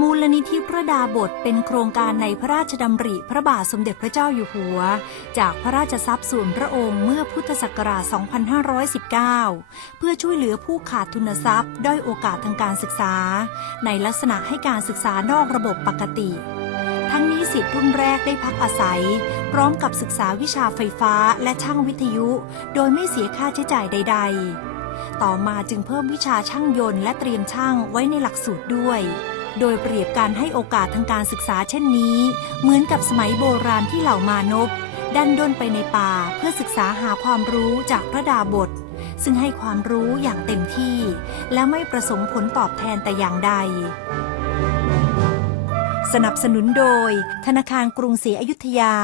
มูลนิธิพระดาบทเป็นโครงการในพระราชดำริพระบาทสมเด็จพระเจ้าอยู่หัว จากพระราชทรัพย์ส่วนพระองค์เมื่อพุทธศักราช 2519 เพื่อช่วยเหลือผู้ขาดทุนทรัพย์ด้อยโอกาสทางการศึกษา ในลักษณะให้การศึกษานอกระบบปกติ ทั้งนี้สิทธิ์รุ่นแรกได้พักอาศัย พร้อมกับศึกษาวิชาไฟฟ้าและช่างวิทยุ โดยไม่เสียค่าใช้จ่ายใด ๆ ต่อมาจึงเพิ่มวิชาช่างยนต์และเตรียมช่างไว้ในหลักสูตรด้วย โดยเปรียบการให้โอกาสทางการศึกษาเช่นนี้ เหมือนกับสมัยโบราณที่เหล่ามานพดันด้นไปในป่าเพื่อศึกษาหาความรู้จากพระดาบท ซึ่งให้ความรู้อย่างเต็มที่ และไม่ประสงค์ผลตอบแทนแต่อย่างใด สนับสนุนโดย ธนาคารกรุงศรีอยุธยา